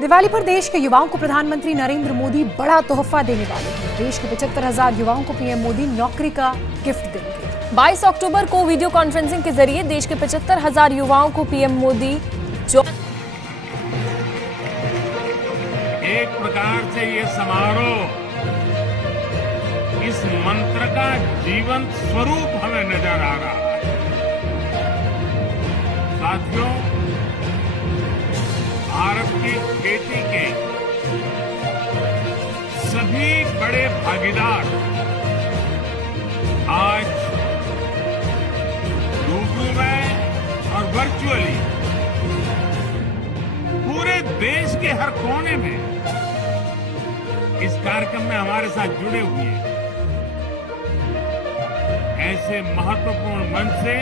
दिवाली पर देश के युवाओं को प्रधानमंत्री नरेंद्र मोदी बड़ा तोहफा देने वाले हैं। देश के 75,000 युवाओं को पीएम मोदी नौकरी का गिफ्ट देंगे। 22 अक्टूबर को वीडियो कॉन्फ्रेंसिंग के जरिए देश के 75,000 युवाओं को पीएम मोदी एक प्रकार से ये समारोह इस मंत्र का जीवंत स्वरूप हमें नजर आ रहा है। साथियों, भारत की खेती के सभी बड़े भागीदार आज रूबरू में और वर्चुअली पूरे देश के हर कोने में इस कार्यक्रम में हमारे साथ जुड़े हुए हैं। ऐसे महत्वपूर्ण मंच से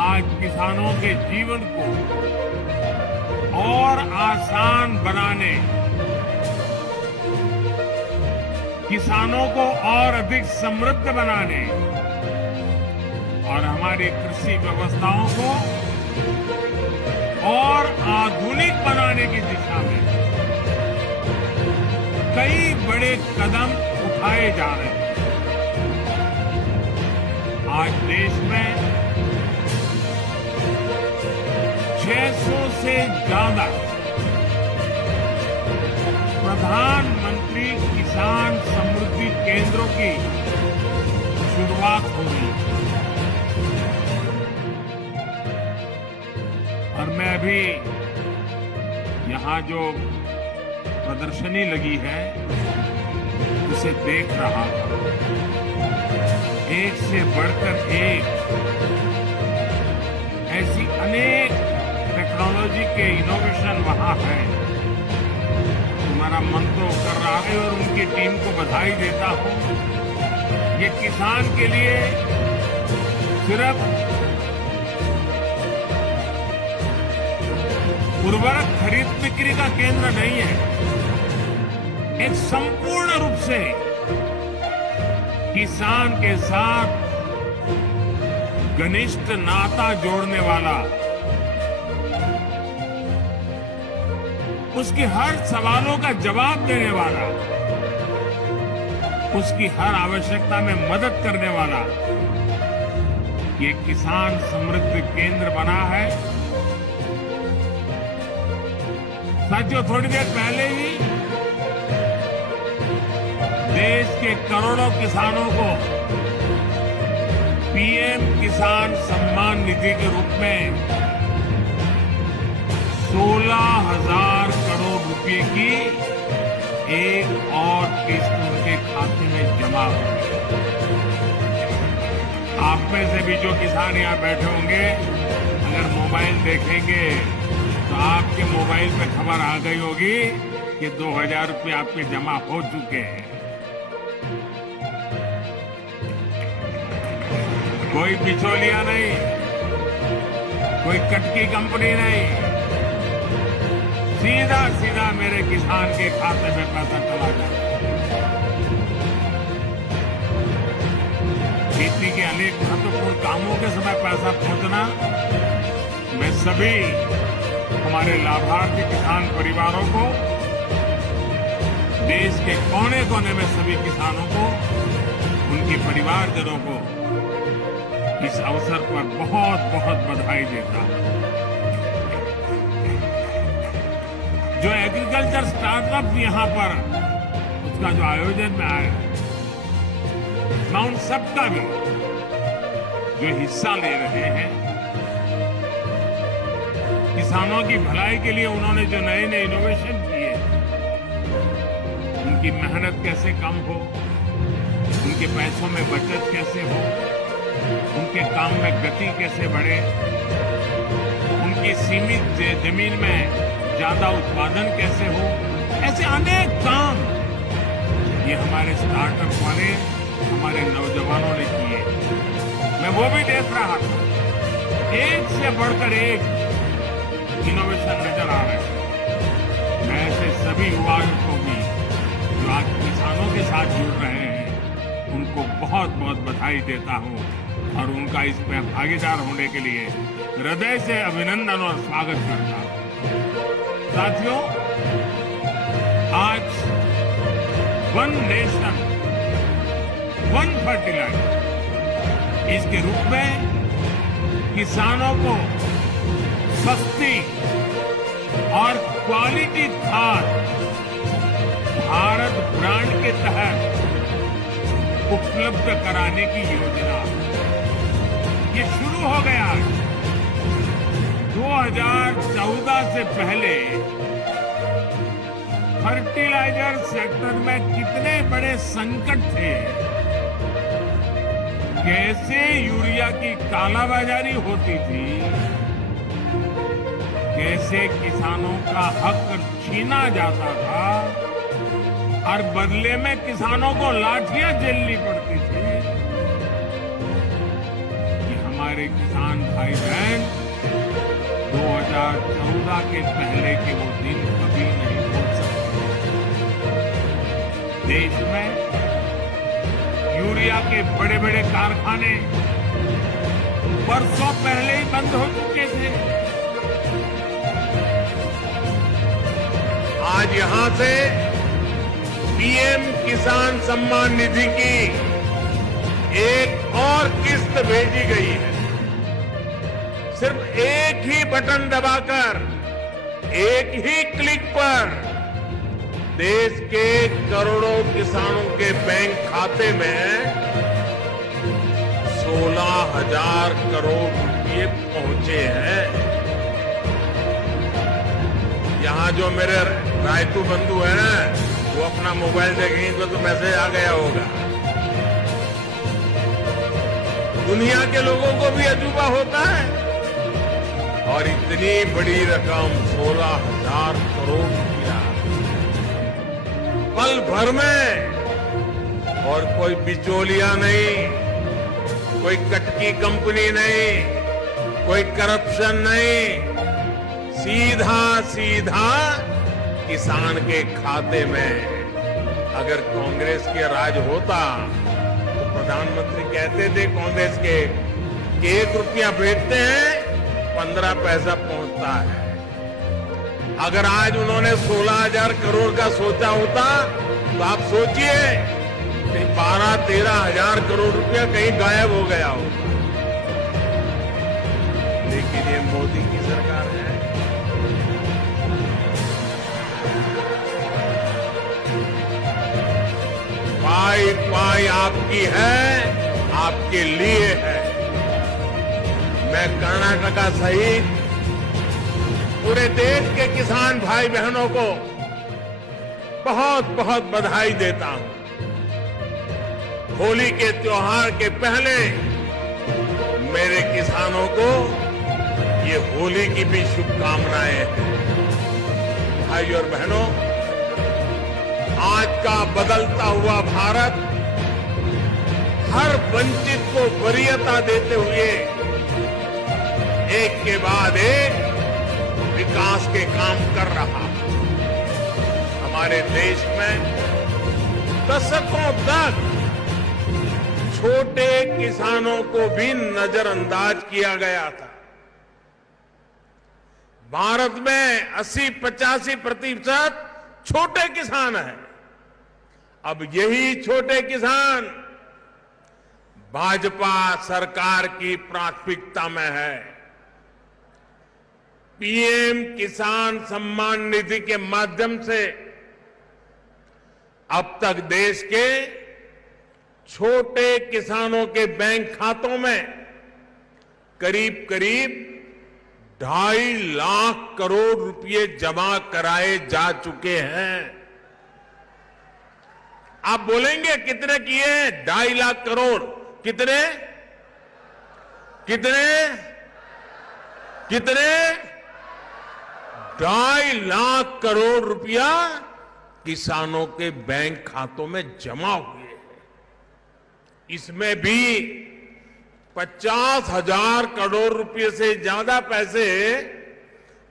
आज किसानों के जीवन को और आसान बनाने, किसानों को और अधिक समृद्ध बनाने और हमारी कृषि व्यवस्थाओं को और आधुनिक बनाने की दिशा में कई बड़े कदम उठाए जा रहे हैं। आज देश में 600 से ज्यादा प्रधानमंत्री किसान समृद्धि केंद्रों की शुरुआत हो गई और मैं अभी यहां जो प्रदर्शनी लगी है उसे देख रहा था। एक से बढ़कर एक ऐसी अनेक टेक्नोलॉजी के इनोवेशन वहां है। तुम्हारा मन तो कर रहा है और उनकी टीम को बधाई देता हूं। ये किसान के लिए सिर्फ उर्वरक खरीद बिक्री का केंद्र नहीं है, एक संपूर्ण रूप से किसान के साथ घनिष्ठ नाता जोड़ने वाला, उसके हर सवालों का जवाब देने वाला, उसकी हर आवश्यकता में मदद करने वाला ये किसान समृद्धि केंद्र बना है। साथियों, थोड़ी देर पहले ही देश के करोड़ों किसानों को पीएम किसान सम्मान निधि के रूप में 16,000 करोड़ रुपए की एक और किस्त उनके खाते में जमा हो गई। आप में से भी जो किसान यहाँ बैठे होंगे, अगर मोबाइल देखेंगे तो आपके मोबाइल पे खबर आ गई होगी कि 2,000 रुपये आपके जमा हो चुके हैं। कोई बिचौलिया नहीं, कोई कटकी कंपनी नहीं, सीधा सीधा मेरे किसान के खाते में पैसा चला जाता है। खेती के अनेक महत्वपूर्ण कामों के समय पैसा पहुंचना, मैं सभी हमारे लाभार्थी किसान परिवारों को, देश के कोने कोने में सभी किसानों को, उनके परिवारजनों को इस अवसर पर बहुत बहुत बधाई देता हूं। जो एग्रीकल्चर स्टार्टअप यहां पर उसका जो आयोजन में आया, मैं उन सबका भी जो हिस्सा ले रहे हैं, किसानों की भलाई के लिए उन्होंने जो नए नए इनोवेशन किए, उनकी मेहनत कैसे कम हो, उनके पैसों में बचत कैसे हो, उनके काम में गति कैसे बढ़े, उनकी सीमित जमीन में ज्यादा उत्पादन कैसे हो, ऐसे अनेक काम ये हमारे स्टार्टअप वाले, हमारे नौजवानों ने किए। मैं वो भी देख रहा था, एक से बढ़कर एक इनोवेशन नजर आ रहे हैं। मैं ऐसे सभी युवाओं को भी जो आज किसानों के साथ जुड़ रहे हैं, उनको बहुत बहुत बधाई देता हूं और उनका इसमें भागीदार होने के लिए हृदय से अभिनंदन और स्वागत करता हूं। साथियों, आज वन नेशन वन फर्टिलाइजर इसके रूप में किसानों को सस्ती और क्वालिटी खाद भारत ब्रांड के तहत उपलब्ध कराने की योजना ये शुरू हो गया है। 2014 से पहले फर्टिलाइजर सेक्टर में कितने बड़े संकट थे, कैसे यूरिया की कालाबाजारी होती थी, कैसे किसानों का हक छीना जाता था और बदले में किसानों को लाठियां झेलनी पड़ती थी। कि हमारे किसान भाई बहन 2014 के पहले के वो दिन कभी नहीं भूल सकते। देश में यूरिया के बड़े बड़े कारखाने बरसों पहले ही बंद हो चुके थे। आज यहां से पीएम किसान सम्मान निधि की एक और किस्त भेजी गई है। सिर्फ एक ही बटन दबाकर, एक ही क्लिक पर देश के करोड़ों किसानों के बैंक खाते में 16,000 करोड़ रुपए पहुंचे हैं। यहां जो मेरे रायतू बंधु हैं, वो अपना मोबाइल देखेंगे तो मैसेज आ गया होगा। दुनिया के लोगों को भी अजूबा होता है। और इतनी बड़ी रकम 16,000 करोड़ रुपया पल भर में, और कोई बिचौलिया नहीं, कोई कटकी कंपनी नहीं, कोई करप्शन नहीं, सीधा सीधा किसान के खाते में। अगर कांग्रेस के राज होता तो प्रधानमंत्री कहते थे कांग्रेस के कि 1 रुपया भेजते हैं 15 पैसा पहुंचता है। अगर आज उन्होंने 16,000 करोड़ का सोचा होता तो आप सोचिए 12-13 हजार करोड़ रुपया कहीं गायब हो गया होगा। लेकिन ये मोदी की सरकार है। पाई पाई आपकी है, आपके लिए है। मैं कर्नाटका सहित पूरे देश के किसान भाई बहनों को बहुत बहुत बधाई देता हूं। होली के त्योहार के पहले मेरे किसानों को ये होली की भी शुभकामनाएं हैं। भाइयों और बहनों, आज का बदलता हुआ भारत हर वंचित को वरीयता देते हुए एक के बाद एक विकास के काम कर रहा है। हमारे देश में दशकों तक छोटे किसानों को भी नजरअंदाज किया गया था। भारत में 80-85% छोटे किसान हैं। अब यही छोटे किसान भाजपा सरकार की प्राथमिकता में है। पीएम किसान सम्मान निधि के माध्यम से अब तक देश के छोटे किसानों के बैंक खातों में करीब करीब 2.5 लाख करोड़ रुपए जमा कराए जा चुके हैं। आप बोलेंगे कितने किए? 2.5 लाख करोड़। कितने कितने कितने 2.5 लाख करोड़ रुपया किसानों के बैंक खातों में जमा हुए हैं। इसमें भी 50,000 करोड़ रुपए से ज्यादा पैसे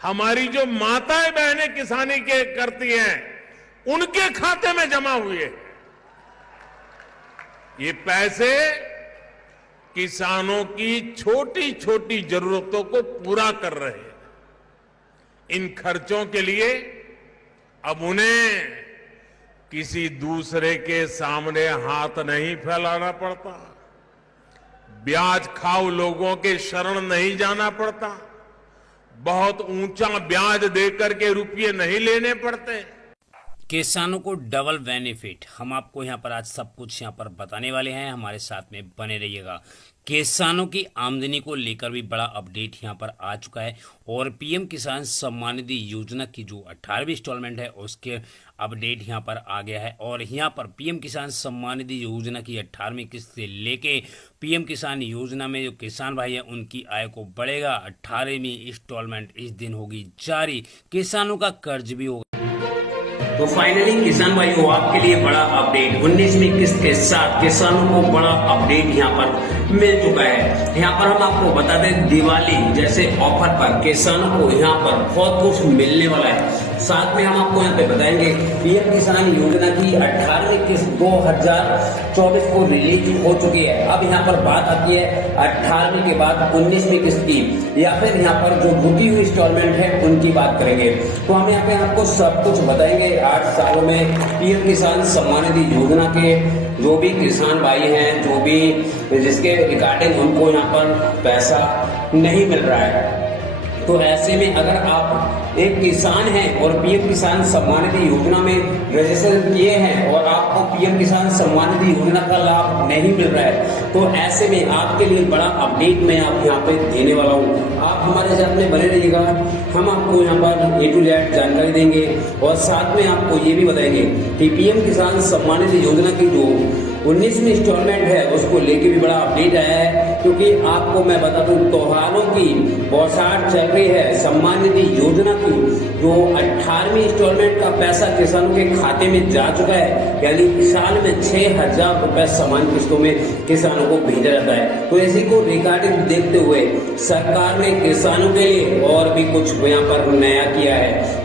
हमारी जो माताएं बहनें किसानी के करती हैं उनके खाते में जमा हुए। ये पैसे किसानों की छोटी छोटी जरूरतों को पूरा कर रहे हैं। इन खर्चों के लिए अब उन्हें किसी दूसरे के सामने हाथ नहीं फैलाना पड़ता, ब्याज खाऊ लोगों के शरण नहीं जाना पड़ता, बहुत ऊंचा ब्याज देकर के रुपये नहीं लेने पड़ते। किसानों को डबल बेनिफिट, हम आपको यहाँ पर आज सब कुछ यहाँ पर बताने वाले हैं, हमारे साथ में बने रहिएगा। किसानों की आमदनी को लेकर भी बड़ा अपडेट यहाँ पर आ चुका है और पीएम किसान सम्मान निधि योजना की जो 18वीं इंस्टॉलमेंट है उसके अपडेट यहाँ पर आ गया है और यहाँ पर पीएम किसान सम्मान निधि योजना की 18वीं किस्त से लेके पीएम किसान योजना में जो किसान भाई है उनकी आय को बढ़ेगा। 18वीं इंस्टॉलमेंट इस दिन होगी जारी, किसानों का कर्ज भी होगा। तो फाइनली किसान भाइयों आपके लिए बड़ा अपडेट 19वीं किस्त के साथ किसानों को बड़ा अपडेट यहाँ पर मिल चुका है। यहाँ पर हम आपको बता दें दिवाली जैसे ऑफर पर किसानों को यहाँ पर बहुत कुछ मिलने वाला है। साथ में हम आपको यहाँ पे बताएंगे पीएम किसान योजना की 18वीं किस्त 2024 को रिलीज हो चुकी है। अब यहाँ पर बात आती है 18वीं के बाद 19वीं किस्त की या फिर यहाँ पर जो रुकी हुई इंस्टॉलमेंट है उनकी बात करेंगे। तो हम यहाँ पे आपको सब कुछ बताएंगे 8 सालों में पीएम किसान सम्मान निधि योजना के जो भी किसान भाई हैं, जो भी जिसके रिगार्डिंग उनको यहाँ पर पैसा नहीं मिल रहा है, तो ऐसे में अगर आप एक किसान हैं और पीएम किसान सम्मान निधि योजना में रजिस्ट्रेशन किए हैं और आपको पीएम किसान सम्मान निधि योजना का लाभ नहीं मिल रहा है, तो ऐसे में आपके लिए बड़ा अपडेट मैं आप यहाँ पे देने वाला हूँ। आप हमारे साथ में बने रहिएगा, हम आपको यहाँ पर A to Z जानकारी देंगे और साथ में आपको ये भी बताएंगे कि पीएम किसान सम्मान निधि योजना की जो 19वीं इंस्टॉलमेंट है उसको लेके भी बड़ा अपडेट आया है, क्योंकि आपको मैं बता दूं त्योहारों की बौछार चल रही है। सम्मान निधि योजना की जो 18वीं इंस्टॉलमेंट का पैसा किसानों के खाते में जा चुका है, यानी साल में 6,000 रुपए समान किस्तों में किसानों को भेजा जाता है। तो इसी को रिगार्डिंग देखते हुए सरकार ने किसानों के लिए और भी कुछ यहाँ पर नया किया है,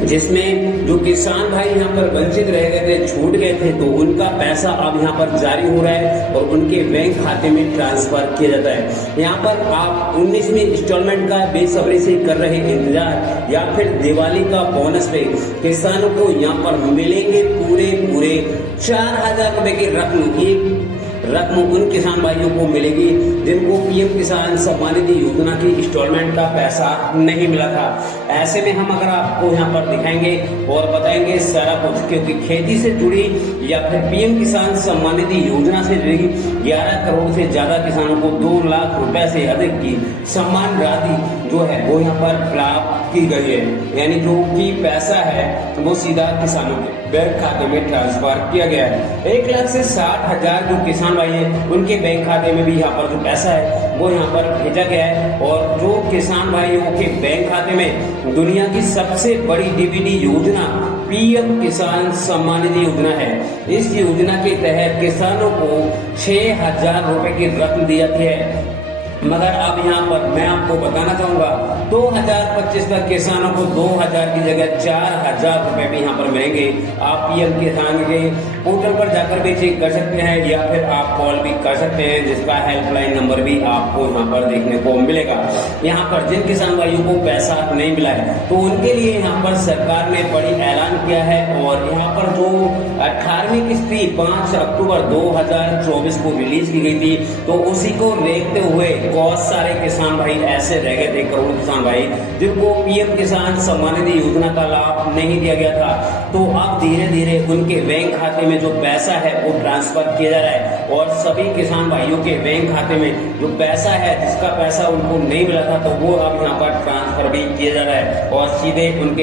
जिसमें जो किसान भाई यहाँ पर वंचित रह गए थे, छूट गए थे, तो उनका पैसा अब यहाँ पर जारी हो रहा है और उनके बैंक खाते में ट्रांसफर किया जाता है। यहाँ पर आप 19वीं इंस्टॉलमेंट का बेसब्री से कर रहे इंतजार या फिर दिवाली का बोनस पे किसानों को यहाँ पर मिलेंगे पूरे 4,000 रुपए की रकम उन किसान भाइयों को मिलेगी जिनको पीएम किसान सम्मान निधि योजना की इंस्टॉलमेंट का पैसा नहीं मिला था। ऐसे में हम अगर आपको यहाँ पर दिखाएंगे और बताएंगे सारा कुछ, क्योंकि खेती से जुड़ी या फिर पीएम किसान सम्मान निधि योजना से जुड़ी 11 करोड़ से ज्यादा किसानों को 2 लाख रुपए से अधिक की सम्मान राशि जो है वो यहाँ पर प्राप्त की गई है, यानी जो की पैसा है वो सीधा किसानों के बैंक खाते में ट्रांसफर किया गया है। 1,60,000 जो किसान भाई हैं उनके बैंक खाते में भी यहाँ पर जो पैसा है वो यहाँ पर भेजा गया है। और जो किसान भाइयों के बैंक खाते में दुनिया की सबसे बड़ी डीबीटी योजना पीएम किसान सम्मान निधि योजना है, इस योजना के तहत किसानों को 6,000 रुपए की रकम दी जाती है। मगर अब यहाँ पर मैं आपको बताना चाहूंगा 2025 तक किसानों को 2,000 की जगह 4,000 रुपए भी यहाँ पर मिलेंगे। आप पीएम किसान के पोर्टल पर जाकर भी चेक कर सकते हैं या फिर आप कॉल भी कर सकते हैं, जिसका हेल्पलाइन नंबर भी आपको यहाँ पर देखने को मिलेगा। यहाँ पर जिन किसान भाइयों को पैसा नहीं मिला है तो उनके लिए यहाँ पर सरकार ने बड़ी ऐलान किया है और यहाँ पर जो 18वीं किस्त 5 अक्टूबर 2024 को रिलीज की गई थी, तो उसी को देखते हुए बहुत सारे किसान भाई ऐसे रह गए थे, करोड़ों किसान भाई जिनको पीएम किसान सम्मान निधि योजना का लाभ नहीं दिया गया था। तो अब धीरे धीरे उनके बैंक खाते में जो पैसा है वो ट्रांसफर किया जा रहा है और सभी किसान भाइयों के बैंक खाते में जो पैसा है, जिसका पैसा उनको नहीं मिला था, तो वो अब यहाँ पर ट्रांसफर भी किया जा रहा है और सीधे उनके